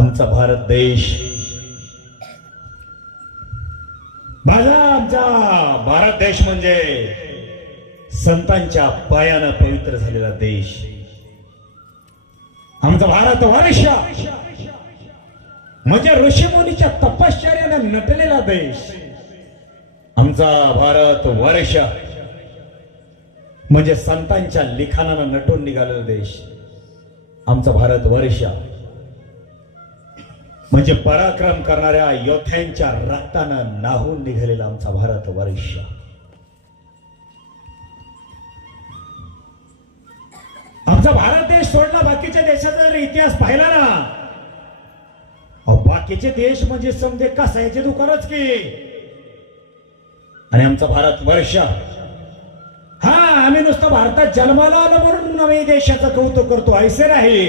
आमचा भारत देश, आमचा भारत देश म्हणजे संतांच्या पायानं पवित्र झालेला देश. आमचा भारत वर्ष म्हणजे ऋषीमुनीच्या तपश्चर्याने नटलेला देश. आमचा भारत वर्ष म्हणजे संतांच्या लिखाणानं नटून निघालेला देश. आमचा भारत वर्ष म्हणजे पराक्रम करणाऱ्या योद्ध्यांच्या रक्तानं नाहून निघालेला आमचा भारत वर्ष. आमचा भारत देश सोडला बाकीच्या देशाचा जर इतिहास पाहिला ना, बाकीचे देश म्हणजे समजे कसायचे दुकानच की. आणि आमचा भारत वर्ष, आम्ही नुसतं भारतात जन्माला आलो म्हणून नवीन देशाचं कौतुक करतो ऐसे नाही.